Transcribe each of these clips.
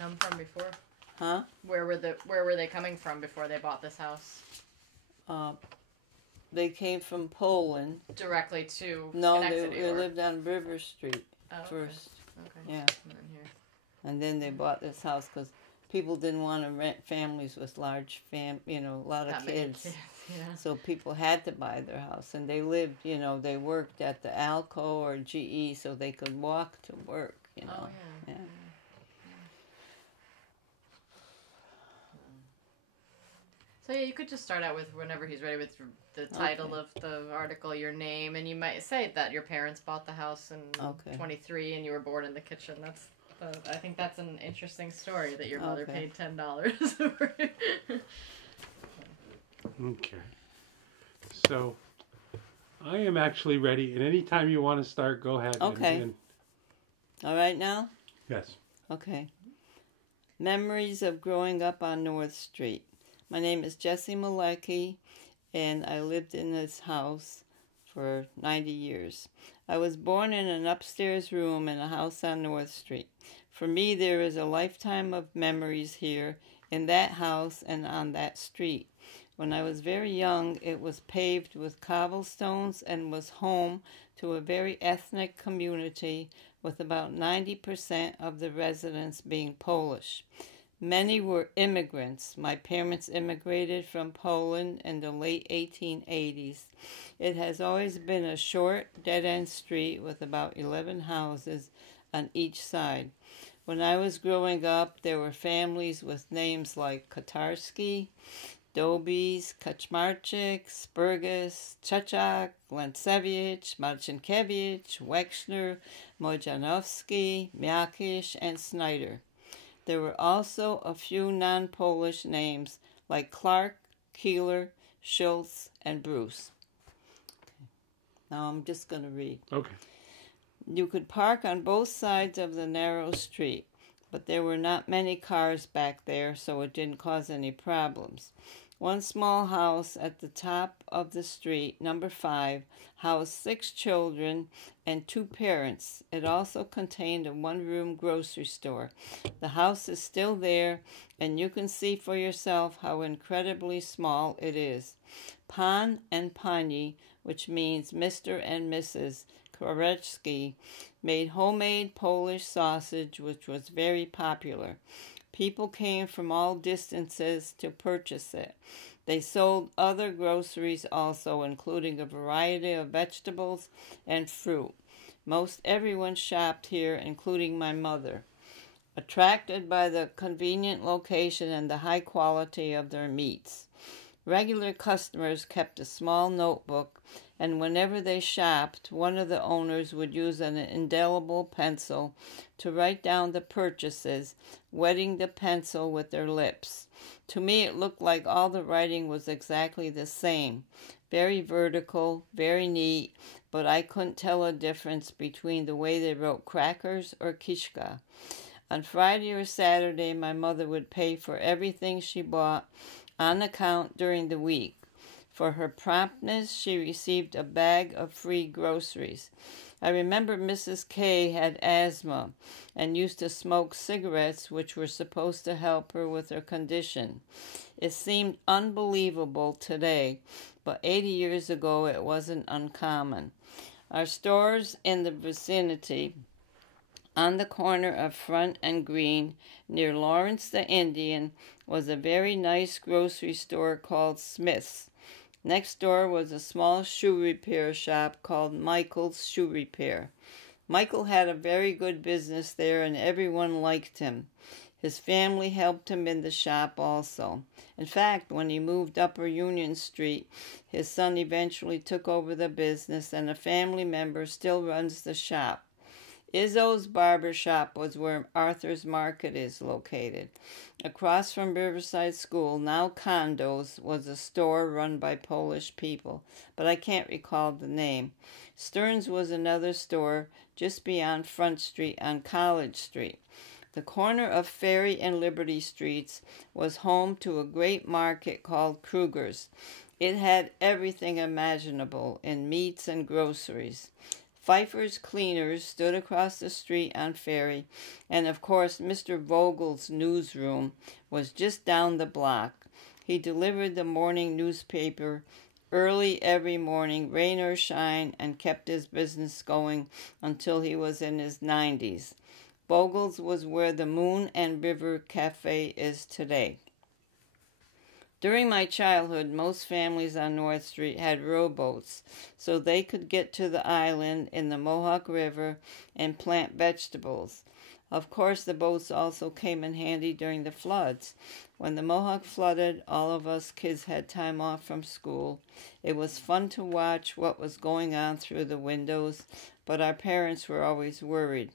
come from before? Huh? Where were they coming from before they bought this house? They came from Poland. Directly to No, Schenectady, they lived on River Street first. Okay. Yeah. And then here. And then they bought this house because people didn't want to rent families with large a lot of kids. Yeah. So people had to buy their house. And they lived, they worked at the Alco or GE so they could walk to work, Oh, yeah. Yeah. So yeah, you could just start out with whenever he's ready with the title of the article, your name, and you might say that your parents bought the house in 23 and you were born in the kitchen. I think that's an interesting story that your mother paid $10 for it. Okay. So I am actually ready, and anytime you want to start, go ahead. Okay. All right now? Yes. Okay. Memories of growing up on North Street. My name is Jessie Malecki, and I lived in this house for 90 years. I was born in an upstairs room in a house on North Street. For me, there is a lifetime of memories here in that house and on that street. When I was very young, it was paved with cobblestones and was home to a very ethnic community with about 90% of the residents being Polish. Many were immigrants. My parents immigrated from Poland in the late 1880s. It has always been a short, dead-end street with about 11 houses on each side. When I was growing up, there were families with names like Kotarski, Dobies, Kaczmarczyk, Spurgis, Czachak, Lancevich, Marcinkiewicz, Wexner, Mojanowski, Miakish, and Snyder. There were also a few non-Polish names like Clark, Keeler, Schultz, and Bruce. Okay. Now I'm just going to read. Okay. You could park on both sides of the narrow street, but there were not many cars back there, so it didn't cause any problems. One small house at the top of the street, number 5, housed 6 children and 2 parents. It also contained a one-room grocery store. The house is still there, and you can see for yourself how incredibly small it is. Pan and Pani, which means Mr. and Mrs. Koreczki, made homemade Polish sausage, which was very popular. People came from all distances to purchase it. They sold other groceries also, including a variety of vegetables and fruit. Most everyone shopped here, including my mother, attracted by the convenient location and the high quality of their meats. Regular customers kept a small notebook, and whenever they shopped, one of the owners would use an indelible pencil to write down the purchases, wetting the pencil with their lips. To me, it looked like all the writing was exactly the same, very vertical, very neat, but I couldn't tell a difference between the way they wrote crackers or kishka. On Friday or Saturday, my mother would pay for everything she bought on account during the week. For her promptness, she received a bag of free groceries. I remember Mrs. K had asthma and used to smoke cigarettes, which were supposed to help her with her condition. It seemed unbelievable today, but 80 years ago it wasn't uncommon. Our stores in the vicinity, on the corner of Front and Green, near Lawrence the Indian, was a very nice grocery store called Smith's. Next door was a small shoe repair shop called Michael's Shoe Repair. Michael had a very good business there, and everyone liked him. His family helped him in the shop also. In fact, when he moved Upper Union Street, his son eventually took over the business, and a family member still runs the shop. Izzo's barber shop was where Arthur's Market is located. Across from Riverside School, now condos, was a store run by Polish people, but I can't recall the name. Stearns was another store just beyond Front Street on College Street. The corner of Ferry and Liberty Streets was home to a great market called Kruger's. It had everything imaginable in meats and groceries. Pfeiffer's Cleaners stood across the street on Ferry, and of course Mr. Vogel's newsroom was just down the block. He delivered the morning newspaper early every morning, rain or shine, and kept his business going until he was in his 90s. Vogel's was where the Moon and River Cafe is today. During my childhood, most families on North Street had rowboats, so they could get to the island in the Mohawk River and plant vegetables. Of course, the boats also came in handy during the floods. When the Mohawk flooded, all of us kids had time off from school. It was fun to watch what was going on through the windows, but our parents were always worried.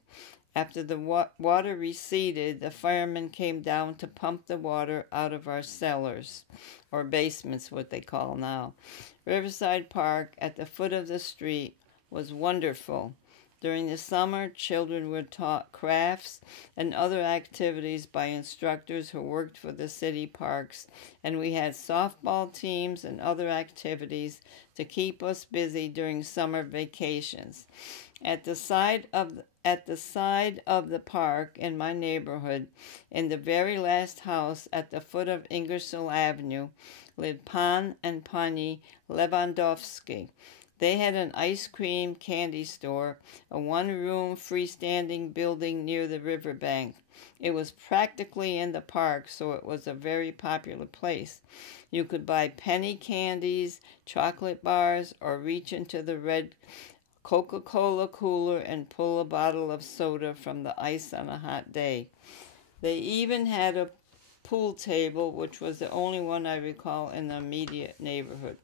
After the water receded, the firemen came down to pump the water out of our cellars, or basements, what they call now. Riverside Park, at the foot of the street, was wonderful. During the summer, children were taught crafts and other activities by instructors who worked for the city parks, and we had softball teams and other activities to keep us busy during summer vacations. At the side of the park in my neighborhood, in the very last house at the foot of Ingersoll Avenue, lived Pan and Pani Lewandowski. They had an ice cream candy store, a one-room freestanding building near the riverbank. It was practically in the park, so it was a very popular place. You could buy penny candies, chocolate bars, or reach into the red Coca-Cola cooler and pull a bottle of soda from the ice on a hot day. They even had a pool table, which was the only one I recall in the immediate neighborhood.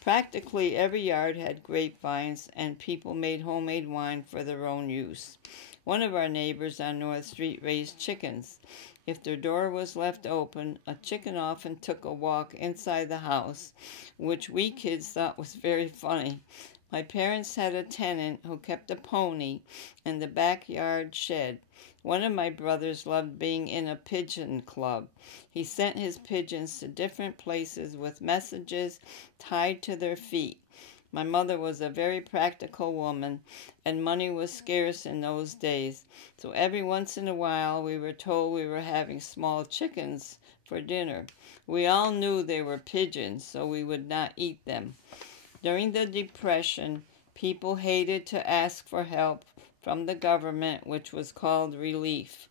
Practically every yard had grapevines, and people made homemade wine for their own use. One of our neighbors on North Street raised chickens. If their door was left open, a chicken often took a walk inside the house, which we kids thought was very funny. My parents had a tenant who kept a pony in the backyard shed. One of my brothers loved being in a pigeon club. He sent his pigeons to different places with messages tied to their feet. My mother was a very practical woman, and money was scarce in those days, so every once in a while we were told we were having small chickens for dinner. We all knew they were pigeons, so we would not eat them. During the Depression, people hated to ask for help from the government, which was called relief.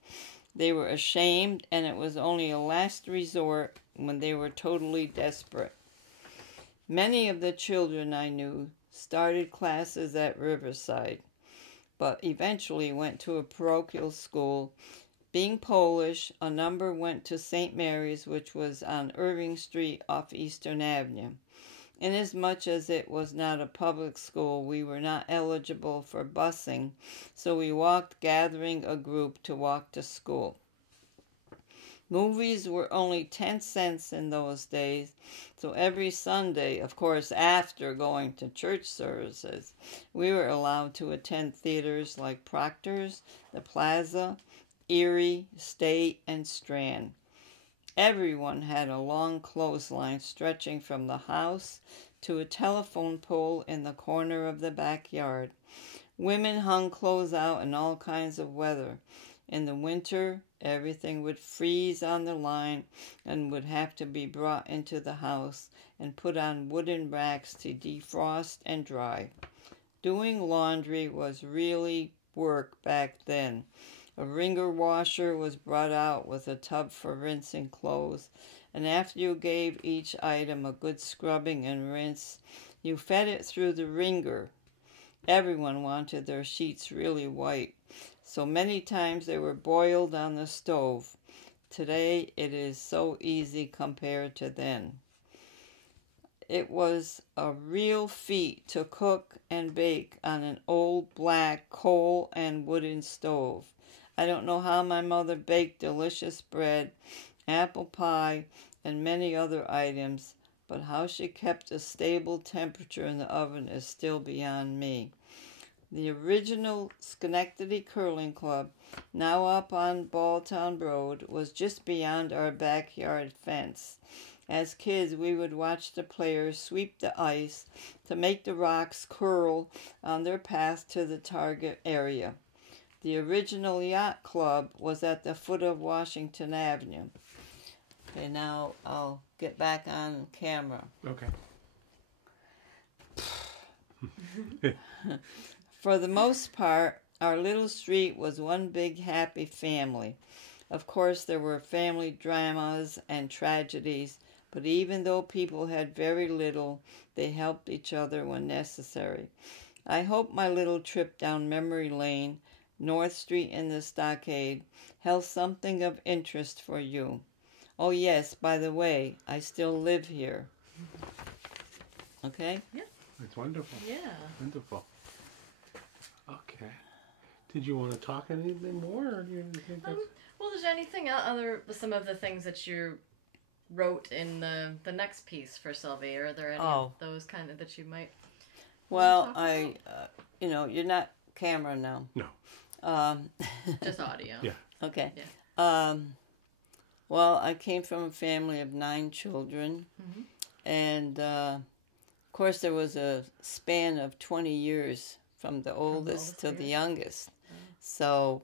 They were ashamed, and it was only a last resort when they were totally desperate. Many of the children I knew started classes at Riverside, but eventually went to a parochial school. Being Polish, a number went to St. Mary's, which was on Irving Street off Eastern Avenue. Inasmuch as it was not a public school, we were not eligible for busing, so we walked, gathering a group to walk to school. Movies were only 10 cents in those days, so every Sunday, of course after going to church services, we were allowed to attend theaters like Proctor's, the Plaza, Erie, State, and Strand. Everyone had a long clothesline stretching from the house to a telephone pole in the corner of the backyard. Women hung clothes out in all kinds of weather. In the winter, everything would freeze on the line and would have to be brought into the house and put on wooden racks to defrost and dry. Doing laundry was really work back then. A wringer washer was brought out with a tub for rinsing clothes, and after you gave each item a good scrubbing and rinse, you fed it through the wringer. Everyone wanted their sheets really white, so many times they were boiled on the stove. Today it is so easy compared to then. It was a real feat to cook and bake on an old black coal and wooden stove. I don't know how my mother baked delicious bread, apple pie, and many other items, but how she kept a stable temperature in the oven is still beyond me. The original Schenectady Curling Club, now up on Balltown Road, was just beyond our backyard fence. As kids, we would watch the players sweep the ice to make the rocks curl on their path to the target area. The original yacht club was at the foot of Washington Avenue. Okay, now I'll get back on camera. Okay. For the most part, our little street was one big happy family. Of course, there were family dramas and tragedies, but even though people had very little, they helped each other when necessary. I hope my little trip down memory lane, North Street in the Stockade, held something of interest for you. Oh yes, by the way, I still live here. Okay? Yeah. That's wonderful. Yeah. Wonderful. Okay. Did you want to talk anything more? Or do you think that's... Well, is there anything other, some of the things that you wrote in the next piece for Sylvie? Are there any of those kind of that you might? Well, you're not camera now. No. Just audio. Yeah. Okay. Yeah. Well, I came from a family of 9 children, Mm-hmm. and of course there was a span of 20 years from the oldest to the youngest. Oh. So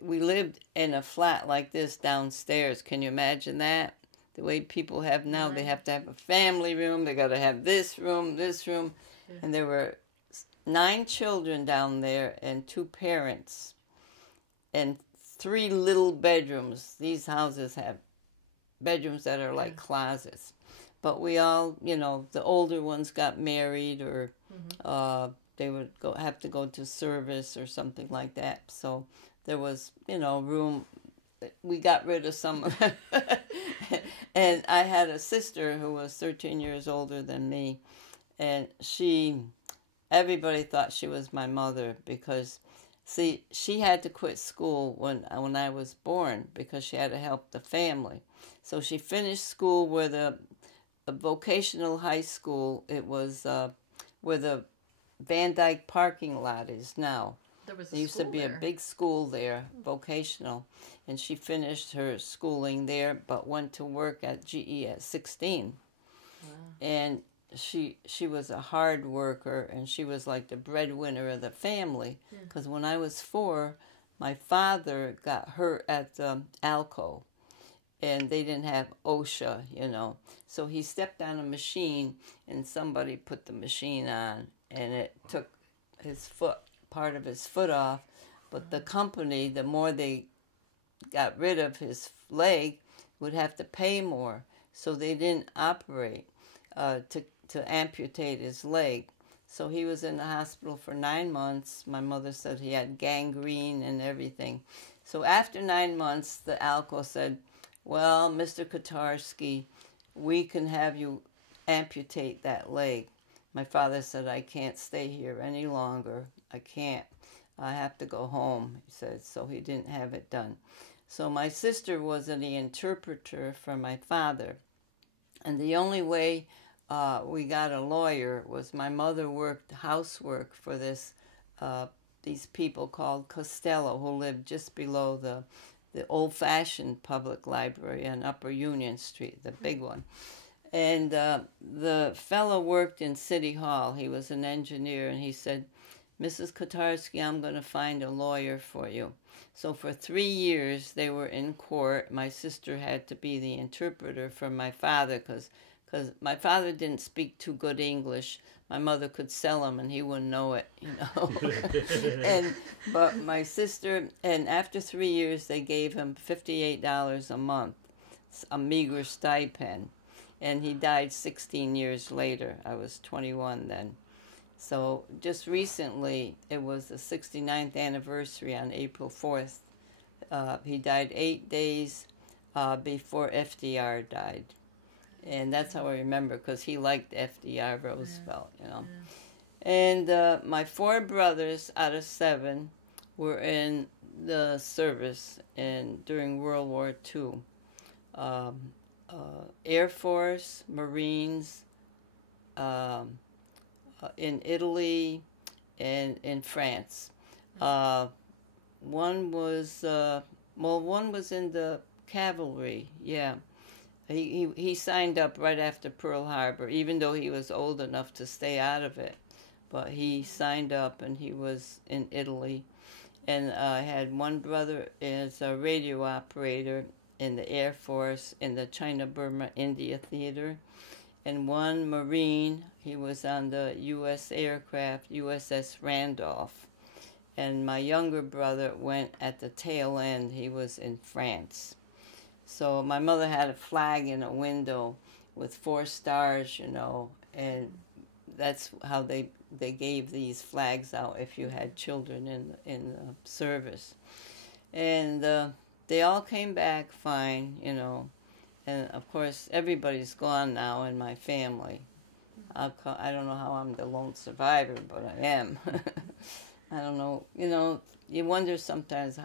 we lived in a flat like this downstairs. Can you imagine that? The way people have now, They have to have a family room, they got to have this room, yeah. And there were 9 children down there and 2 parents and 3 little bedrooms. These houses have bedrooms that are like closets. But we all, the older ones got married or they would have to go to service or something like that. So there was, room. We got rid of some of them. And I had a sister who was 13 years older than me. And everybody thought she was my mother because, see, she had to quit school when I was born because she had to help the family. So she finished school with a vocational high school. It was where the Van Dyke parking lot is now. There used to be a big school there, vocational, and she finished her schooling there, but went to work at GE at 16. Wow. And she was a hard worker, and she was like the breadwinner of the family. Because when I was 4, my father got hurt at Alco, and they didn't have OSHA, So he stepped on a machine, and somebody put the machine on, and it took part of his foot off. But the company, the more they got rid of his leg, would have to pay more. So they didn't operate to amputate his leg. So he was in the hospital for 9 months. My mother said he had gangrene and everything. So after 9 months, the ALCO said, well, Mr. Kotarski, we can have you amputate that leg. My father said, I can't stay here any longer. I can't. I have to go home, he said. So he didn't have it done. So my sister was the interpreter for my father. And the only way we got a lawyer was my mother worked housework for these people called Costello, who lived just below the old-fashioned public library on Upper Union Street, the big one. And the fellow worked in City Hall. He was an engineer, and he said, Mrs. Kotarski, I'm going to find a lawyer for you. So for 3 years, they were in court. My sister had to be the interpreter for my father because my father didn't speak too good English. My mother could sell him, and he wouldn't know it, But my sister, and after 3 years, they gave him $58 a month, a meager stipend. And he died 16 years later. I was 21 then. So just recently, it was the 69th anniversary on April 4th. He died 8 days before FDR died. And that's how I remember, because he liked FDR Roosevelt, Yeah. And my 4 brothers out of 7 were in the service during World War II. Air Force, Marines, in Italy, and in France. One was in the cavalry, yeah. he signed up right after Pearl Harbor, even though he was old enough to stay out of it. But he signed up, and he was in Italy. And I had one brother as a radio operator in the Air Force in the China-Burma India Theater, and one Marine. He was on the U.S. aircraft USS Randolph. And my younger brother went at the tail end. He was in France. So my mother had a flag in a window with 4 stars, you know, and that's how they gave these flags out if you had children in service. And they all came back fine, you know. And, of course, everybody's gone now in my family. I don't know how I'm the lone survivor, but I am. I don't know. You know, you wonder sometimes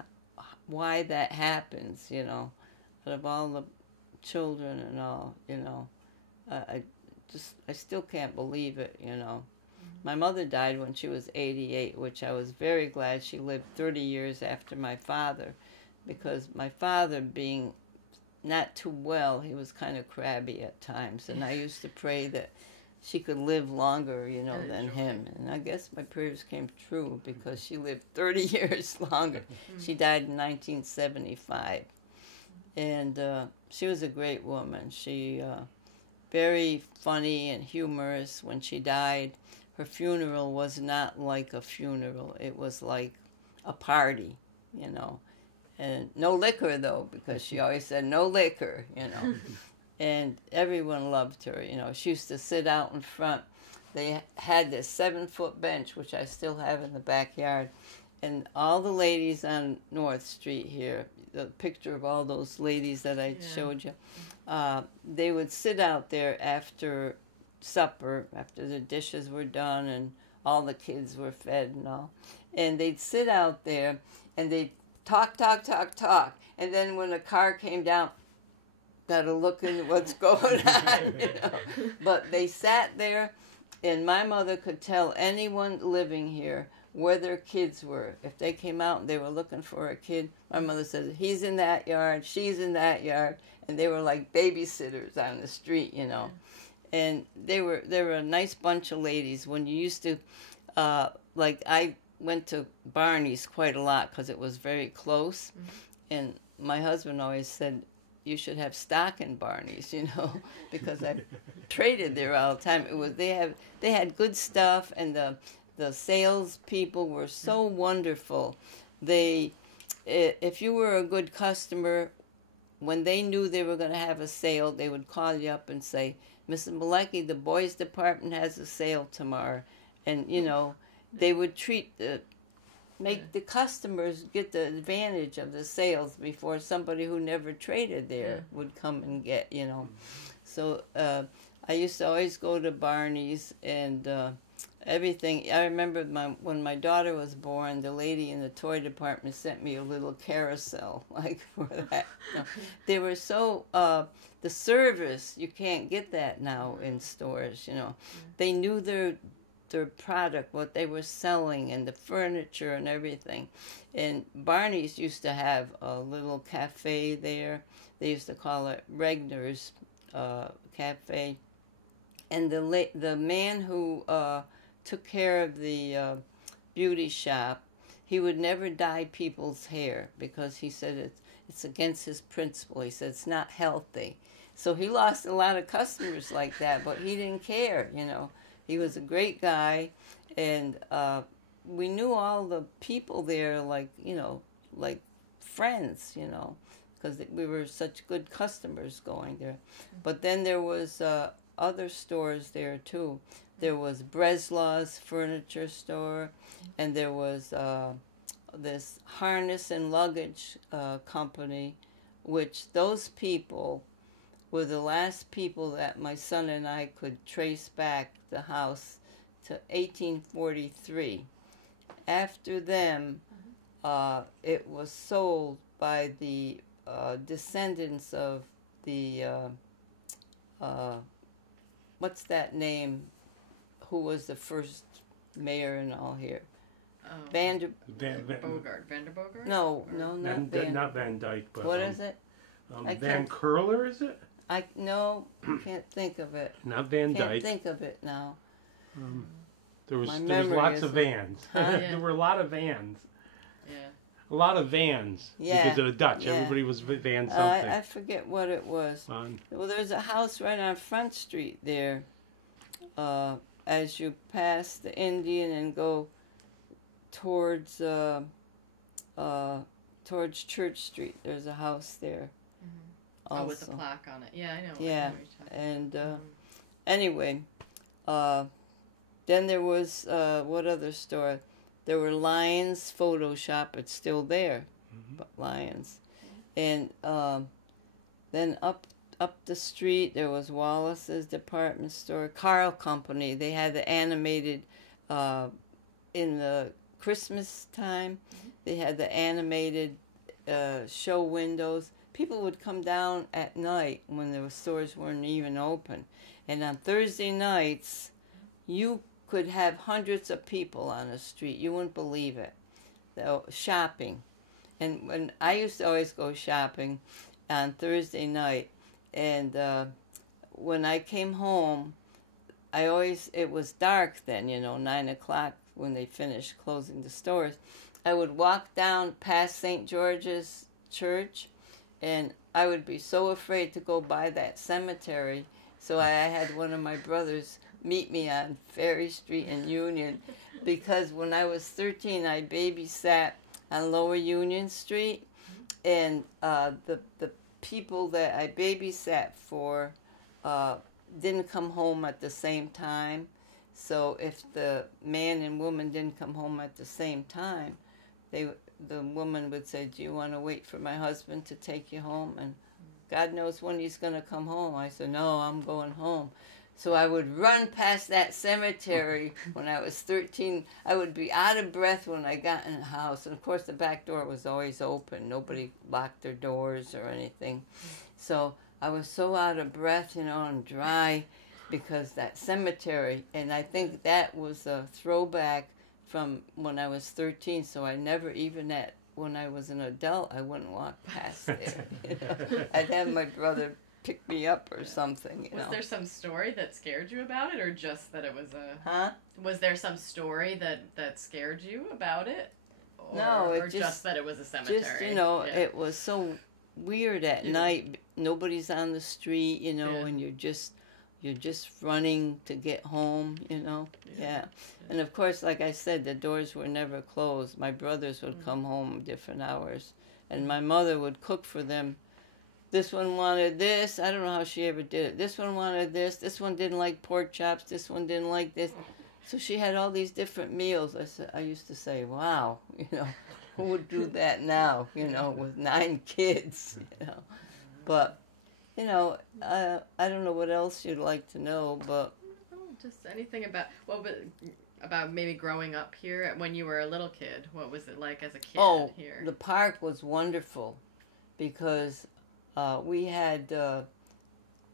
why that happens, you know. Out of all the children and all, you know. I still can't believe it, you know. My mother died when she was 88, which I was very glad. She lived 30 years after my father, because my father, being not too well, he was kind of crabby at times, and I used to pray that she could live longer, you know, than him. And I guess my prayers came true, because she lived 30 years longer. She died in 1975, and she was a great woman. She very funny and humorous. When she died, her funeral was not like a funeral. It was like a party, you know. And no liquor, though, because she always said no liquor, you know. And everyone loved her, you know. She used to sit out in front. They had this 7-foot bench, which I still have in the backyard. And all the ladies on North Street here, the picture of all those ladies that I showed you, they would sit out there after supper, after the dishes were done and all the kids were fed and all. And they'd sit out there and they'd talk. And then when the car came down, gotta look in what's going on, you know. But they sat there, and my mother could tell anyone living here where their kids were. If they came out and they were looking for a kid, my mother said, he's in that yard, she's in that yard. And they were like babysitters on the street, you know. And they were a nice bunch of ladies. When you used to, like I went to Barney's quite a lot because it was very close. And my husband always said, you should have stock in Barney's, you know, because I traded there all the time. It was they had good stuff, and the sales people were so wonderful. If you were a good customer, when they knew they were going to have a sale, they would call you up and say, Mrs. Malecki, the boys department has a sale tomorrow. And, you know, they would make the customers get the advantage of the sales before somebody who never traded there would come and get, you know. So I used to always go to Barney's and everything. I remember when my daughter was born, the lady in the toy department sent me a little carousel, like, for that. You know, they were so, the service, you can't get that now in stores, you know. They knew their product, what they were selling, and the furniture and everything. And Barney's used to have a little cafe there. They used to call it Regner's Cafe. And the man who took care of the beauty shop, he would never dye people's hair because he said it's against his principle. He said it's not healthy. So he lost a lot of customers like that, but he didn't care, you know. He was a great guy, and we knew all the people there like, you know, like friends, you know, because we were such good customers going there. But then there was other stores there, too. There was Breslau's furniture store, and there was this harness and luggage company, which those people were the last people that my son and I could trace back the house to 1843. After them, it was sold by the descendants of the, what's that name, who was the first mayor and all here? Bogart. Vanderbogart? No, not Not Van Dyke, but... What is it? Van Curler, is it? No, can't think of it. Not Van Dyke. Can't think of it now. There was lots of vans. Huh? There were a lot of vans. Yeah. A lot of vans because of the Dutch. Everybody was van something. I forget what it was. Well, there's a house right on Front Street there. As you pass the Indian and go towards Church Street, there's a house there. Oh, with the plaque on it. Yeah, I know. Yeah, and anyway, then there was what other store? There were Lions Photo Shop. It's still there, but Lions, and then up the street there was Wallace's department store, Carl Company. They had the animated in the Christmas time. They had the animated show windows. People would come down at night when the stores weren't even open. And on Thursday nights, you could have hundreds of people on the street. You wouldn't believe it. Shopping. And when I used to always go shopping on Thursday night, and when I came home, it was dark then, 9 o'clock when they finished closing the stores. I would walk down past St. George's Church, and I would be so afraid to go by that cemetery. So I had one of my brothers meet me on Ferry Street in Union, because when I was 13, I babysat on Lower Union Street, and the people that I babysat for didn't come home at the same time. So if the man and woman didn't come home at the same time, the woman would say, "Do you want to wait for my husband to take you home? And God knows when he's going to come home." I said, "No, I'm going home." So I would run past that cemetery when I was 13. I would be out of breath when I got in the house. And, of course, the back door was always open. Nobody locked their doors or anything. So I was so out of breath, and dry because that cemetery. And I think that was a throwback from when I was 13. So I never, even when I was an adult, I wouldn't walk past there. I'd have my brother pick me up or something. Was there some story that scared you about it, or just that it was a... Huh? Was there some story that scared you about it? Or, no, or just that it was a cemetery? Just, it was so weird at night. Nobody's on the street, and you're just running to get home, Yeah. And of course, like I said, the doors were never closed. My brothers would come home different hours, and my mother would cook for them. This one wanted this. I don't know how she ever did it. This one wanted this. This one didn't like pork chops. This one didn't like this. So she had all these different meals. I used to say, wow, who would do that now, with 9 kids, But, I don't know what else you'd like to know, but... Just anything about maybe growing up here when you were a little kid. What was it like as a kid here? The park was wonderful because... we had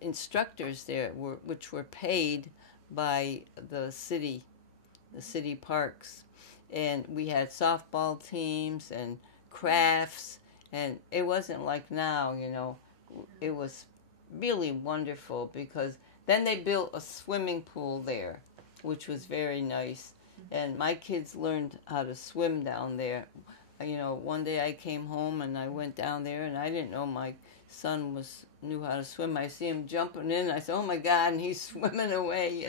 instructors there, which were paid by the city parks, and we had softball teams and crafts, and it wasn't like now, It was really wonderful because then they built a swimming pool there, which was very nice, and my kids learned how to swim down there. One day I came home and I went down there, and I didn't know my son knew how to swim. I see him jumping in. I said, "Oh my God!" and he's swimming away,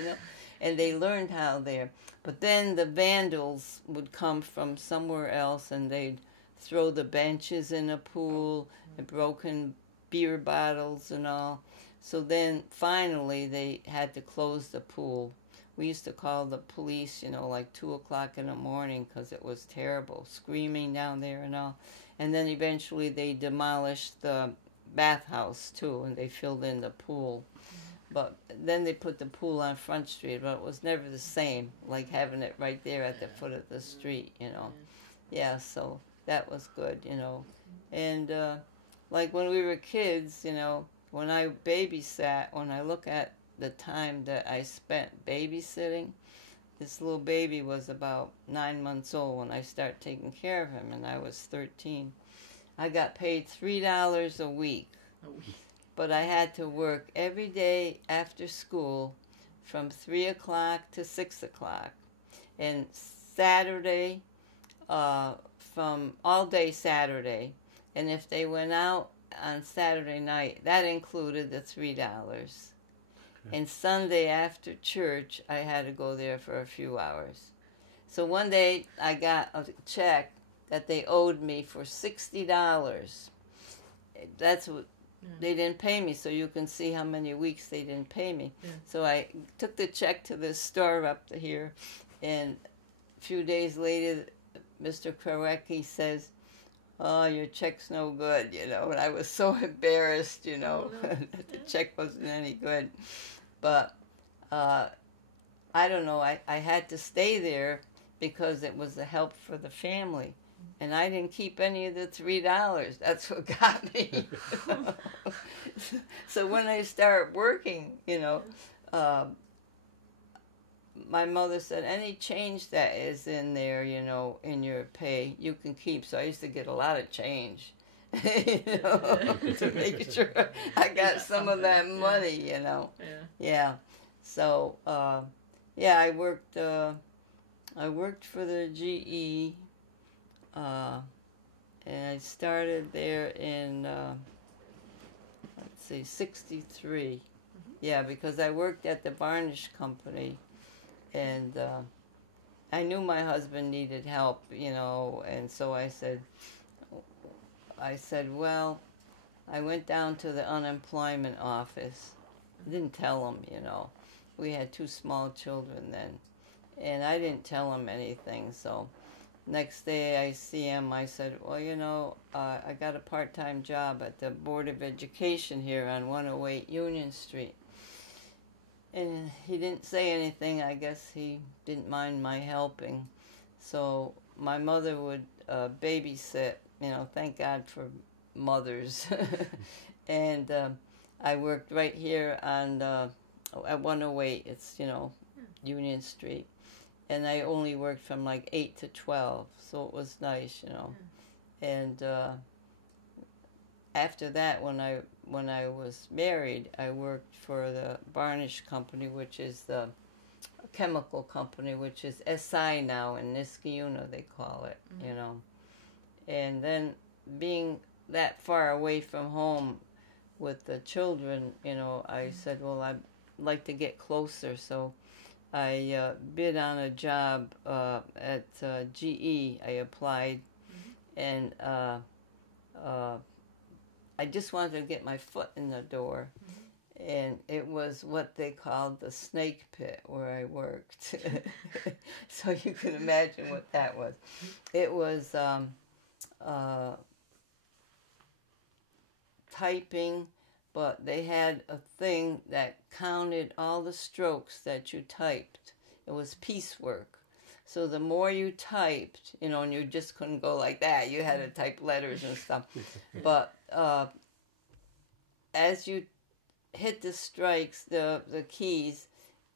And they learned how there. But then the vandals would come from somewhere else, and they'd throw the benches in a pool, and broken beer bottles and all. So then finally they had to close the pool. We used to call the police, like 2 o'clock in the morning because it was terrible, screaming down there and all. And then eventually they demolished the bathhouse too, and they filled in the pool. But then they put the pool on Front Street, but it was never the same, like having it right there at the foot of the street, Yeah, so that was good, And like when we were kids, when I babysat, when I look at the time that I spent babysitting, this little baby was about 9 months old when I started taking care of him, and I was 13. I got paid $3 a week. but I had to work every day after school from 3 o'clock to 6 o'clock. And Saturday, from all day Saturday. And if they went out on Saturday night, that included the $3. Okay. And Sunday after church, I had to go there for a few hours. So one day I got a check that they owed me for $60. That's what they didn't pay me, so you can see how many weeks they didn't pay me. Yeah. So I took the check to the store up to here, and a few days later, Mr. Malecki says, "Oh, your check's no good," you know. And I was so embarrassed, you know, that the check wasn't any good. But I don't know, I had to stay there because it was a help for the family. And I didn't keep any of the $3. That's what got me. So when I started working, you know, my mother said, any change that is in there, you know, in your pay, you can keep. So I used to get a lot of change, you know, to make sure I got some of that money, you know. Yeah. So, yeah, I worked for the GE. And I started there in, 63. Mm-hmm. Yeah, because I worked at the varnish company, and I knew my husband needed help, you know, and so I said, well, I went down to the unemployment office. I didn't tell him, you know. We had 2 small children then, and I didn't tell him anything, so next day I see him, I said, well, you know, I got a part-time job at the Board of Education here on 108 Union Street. And he didn't say anything. I guess he didn't mind my helping. So my mother would babysit, you know, thank God for mothers. And I worked right here on at 108, it's, you know, Union Street. And I only worked from like 8 to 12, so it was nice, you know. And after that, when I was married, I worked for the varnish company, which is the chemical company, which is SI now in Niskayuna, they call it, you know. And then being that far away from home with the children, you know, I said, well, I'd like to get closer, so I bid on a job at GE. I applied, and I just wanted to get my foot in the door. And it was what they called the snake pit where I worked. So you can imagine what that was. It was typing, but they had a thing that counted all the strokes that you typed. It was piecework. So the more you typed, you know, and you just couldn't go like that. You had to type letters and stuff. But as you hit the strikes, the keys,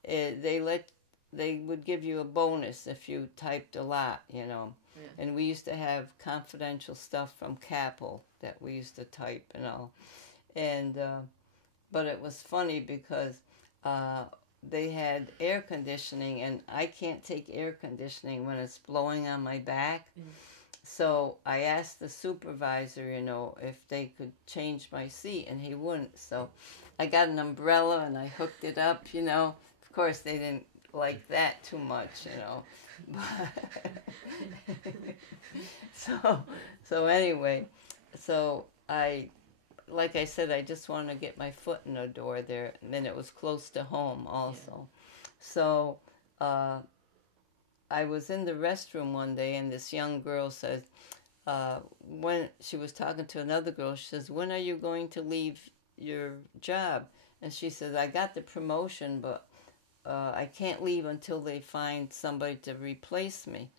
they would give you a bonus if you typed a lot, you know. Yeah. And we used to have confidential stuff from Capel that we used to type and all. And but it was funny because they had air conditioning, and I can't take air conditioning when it's blowing on my back. So I asked the supervisor, you know, if they could change my seat, and he wouldn't. So I got an umbrella and I hooked it up, you know. Of course, they didn't like that too much, you know. So anyway, so like I said, I just wanted to get my foot in the door there, and then it was close to home also. Yeah. So I was in the restroom one day, and this young girl says, when she was talking to another girl, she says, when are you going to leave your job? And she says, I got the promotion, but I can't leave until they find somebody to replace me.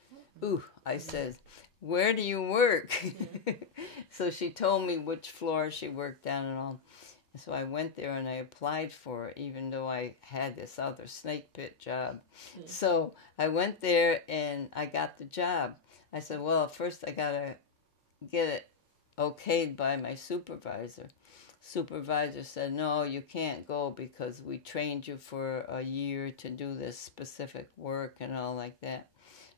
Ooh, I says, where do you work? So she told me which floor she worked down and all. And so I went there and I applied for it, even though I had this other snake pit job. So I went there and I got the job. I said, well, first I got to get it okayed by my supervisor. supervisor said, no, you can't go because we trained you for a year to do this specific work and all like that.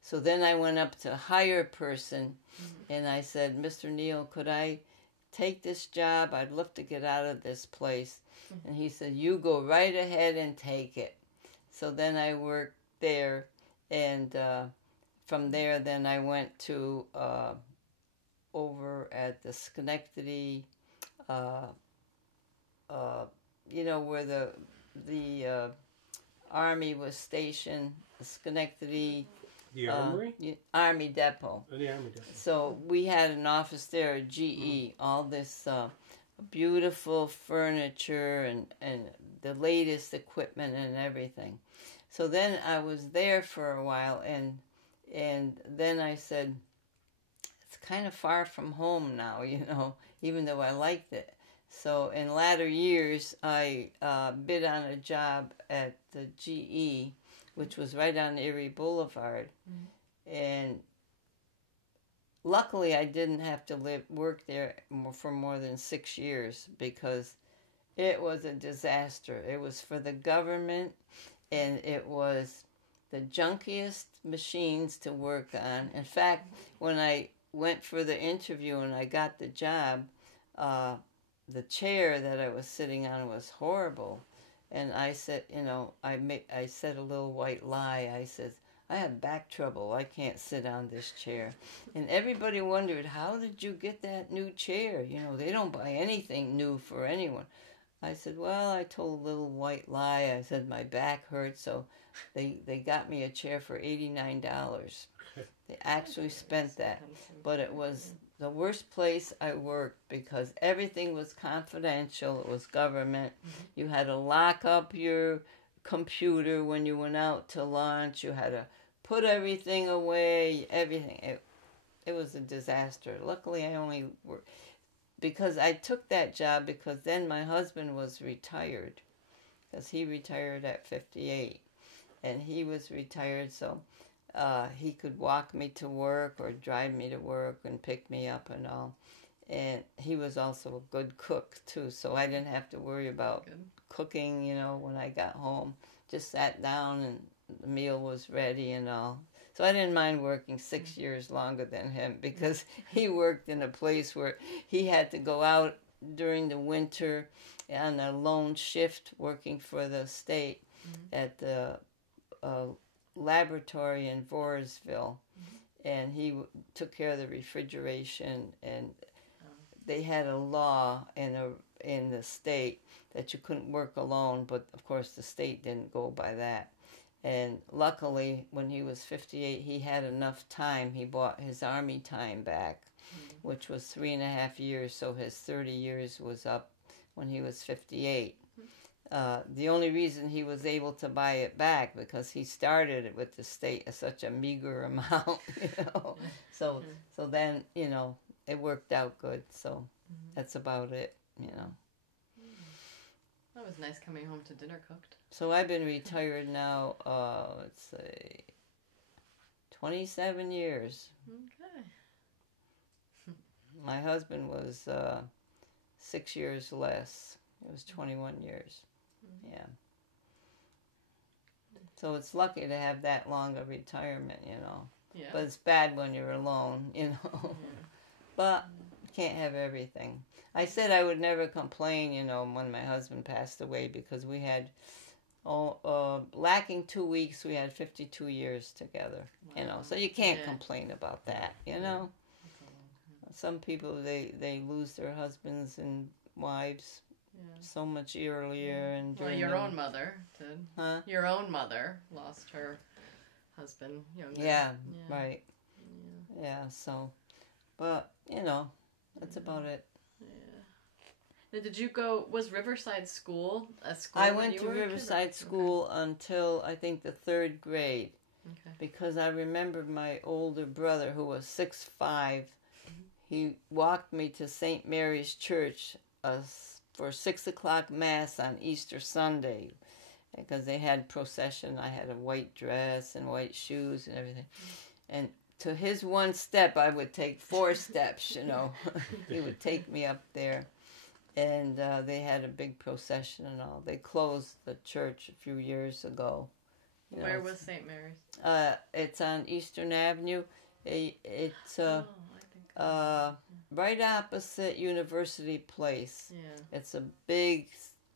So then I went up to hire person, and I said, Mr. Neal, could I take this job? I'd love to get out of this place. And he said, you go right ahead and take it. So then I worked there, and from there then I went to over at the Schenectady, you know, where the Army was stationed, Schenectady. The Armory? Army Depot. Oh, the Army Depot. So we had an office there at GE, all this beautiful furniture and the latest equipment and everything. So then I was there for a while, and then I said, it's kind of far from home now, you know, even though I liked it. So in latter years, I bid on a job at the GE, which was right on Erie Boulevard. And luckily I didn't have to work there for more than 6 years because it was a disaster. It was for the government, and it was the junkiest machines to work on. In fact, when I went for the interview and I got the job, the chair that I was sitting on was horrible. And I said, you know, I said a little white lie. I said, I have back trouble. I can't sit on this chair. And everybody wondered, how did you get that new chair? You know, they don't buy anything new for anyone. I said, well, I told a little white lie. I said my back hurts, so they got me a chair for $89. They actually spent that. But it was the worst place I worked because everything was confidential. It was government. You had to lock up your computer when you went out to lunch. You had to put everything away, everything. It was a disaster. Luckily, I only worked because I took that job because then my husband was retired, because he retired at 58, and he was retired, so he could walk me to work or drive me to work and pick me up and all. And he was also a good cook too, so I didn't have to worry about cooking, you know, when I got home. Just sat down and the meal was ready and all. So I didn't mind working 6 years longer than him because he worked in a place where he had to go out during the winter on a lone shift working for the state at the laboratory in Voorsville. And he took care of the refrigeration, and they had a law in the state that you couldn't work alone, but of course the state didn't go by that. And luckily, when he was 58, he had enough time. He bought his Army time back, which was 3.5 years, so his 30 years was up when he was 58. The only reason he was able to buy it back because he started it with the state at such a meager amount, you know. So then, you know, it worked out good. So that's about it, you know. That was nice coming home to dinner cooked. So I've been retired now, let's say, 27 years. Okay. My husband was 6 years less. It was 21 years. Yeah. So it's lucky to have that long a retirement, you know. Yeah. But it's bad when you're alone, you know. But you can't have everything. I said I would never complain, you know, when my husband passed away because we had, lacking 2 weeks, we had 52 years together, you know. So you can't complain about that, you know. Some people, they lose their husbands and wives so much earlier. And well, your own mother did. Huh? Your own mother lost her husband younger. Yeah, right. Yeah, so, but, you know, that's about it. Now, did you go, was Riverside School a school? I went to Riverside School until, I think, the 3rd grade. Okay. Because I remember my older brother, who was 6'5", he walked me to St. Mary's Church for 6 o'clock Mass on Easter Sunday. Because they had procession. I had a white dress and white shoes and everything. And to his one step, I would take 4 steps, you know. He would take me up there. and they had a big procession and all. They closed the church a few years ago. Where was St. Mary's? It's on Eastern Avenue. It's right opposite University Place. Yeah. It's a big.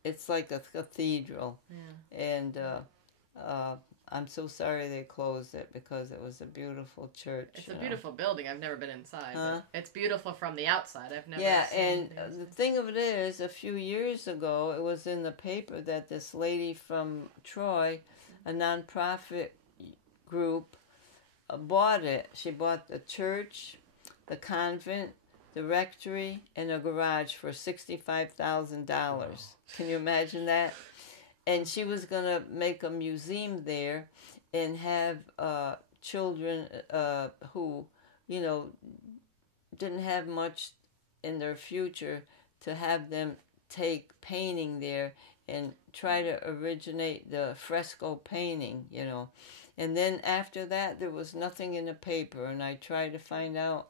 It's like a cathedral. Yeah. And I'm so sorry they closed it because it was a beautiful church. It's a beautiful building. I've never been inside. But it's beautiful from the outside. I've never seen and the thing of it is, a few years ago, it was in the paper that this lady from Troy, a nonprofit group, bought it. She bought the church, the convent, the rectory, and a garage for $65,000. Wow. Can you imagine that? And she was going to make a museum there and have children who, didn't have much in their future, to have them take painting there and try to originate the fresco painting, And then after that, there was nothing in the paper, and I tried to find out,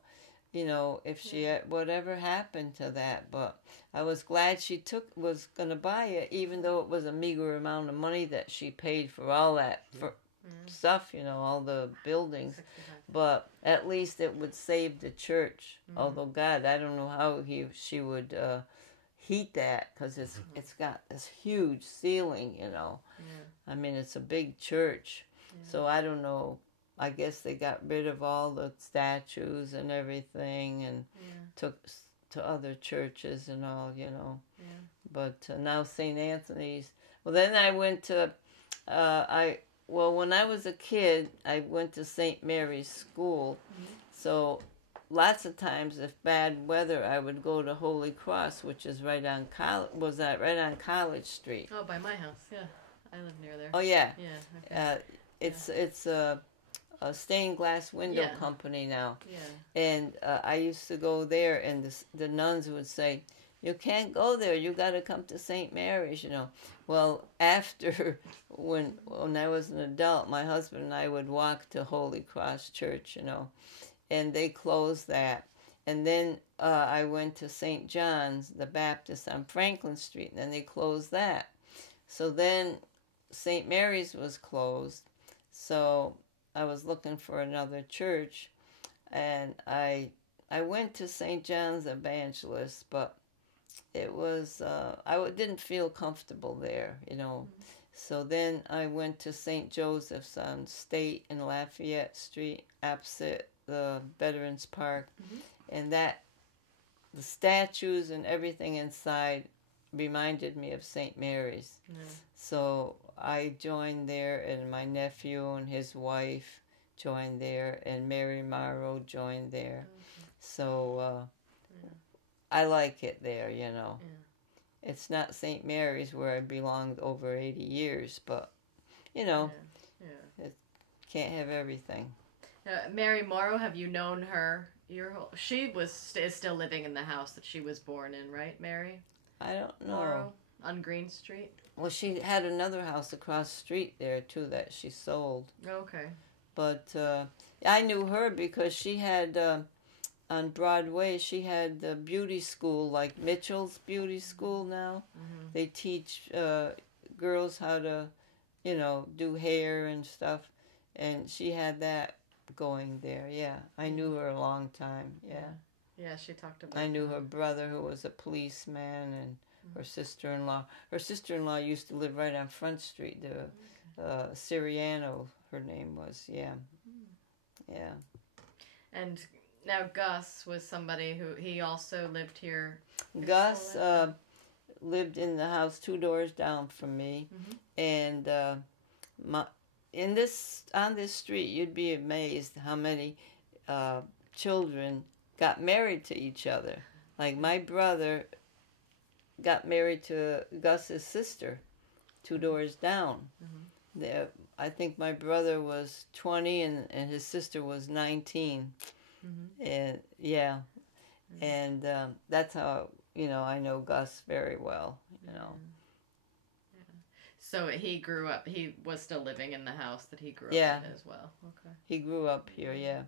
if she whatever happened to that. But I was glad she was going to buy it, even though it was a meager amount of money that she paid for all that stuff, all the buildings. But at least it would save the church. Although, God, I don't know how she would heat that, because it's got this huge ceiling, I mean, it's a big church. So I don't know. I guess they got rid of all the statues and everything and took to other churches and all, But now St. Anthony's. Well, then I went to, when I was a kid, I went to St. Mary's School. So lots of times, if bad weather, I would go to Holy Cross, which is right on College Street. Oh, by my house, yeah. I live near there. Oh, yeah. Yeah. Okay. It's a stained glass window company now. Yeah. And I used to go there, and the nuns would say, "You can't go there. You got to come to St. Mary's." Well, after when I was an adult, my husband and I would walk to Holy Cross Church, and they closed that. And then I went to St. John's the Baptist on Franklin Street, and then they closed that. So then St. Mary's was closed. So I was looking for another church, and I went to St. John's Evangelist, but it was I didn't feel comfortable there, So then I went to St. Joseph's on State and Lafayette Street, opposite the Veterans Park, and the statues and everything inside reminded me of St. Mary's. So I joined there, and my nephew and his wife joined there, and Mary Morrow joined there. So I like it there, It's not St. Mary's where I belonged over 80 years, but, it can't have everything. Mary Morrow, have you known her? She is still living in the house that she was born in, right, Mary? I don't know. Morrow, on Green Street? Well, she had another house across the street there, too, that she sold. Okay. But I knew her because she had, on Broadway, she had the beauty school, like Mitchell's Beauty School now. They teach girls how to, do hair and stuff. And she had that going there, yeah. I knew her a long time, yeah. Yeah, she talked about I knew her brother, who was a policeman, and her sister-in-law. Her sister-in-law used to live right on Front Street. Siriano, her name was. Yeah. And now Gus was somebody who he also lived here. Gus lived in the house 2 doors down from me, and on this street, you'd be amazed how many children got married to each other. Like my brother got married to Gus's sister 2 doors down. I think my brother was 20 and his sister was 19. And and that's how I know Gus very well. So he grew up. He was still living in the house that he grew up in as well. Okay. He grew up here. Yeah.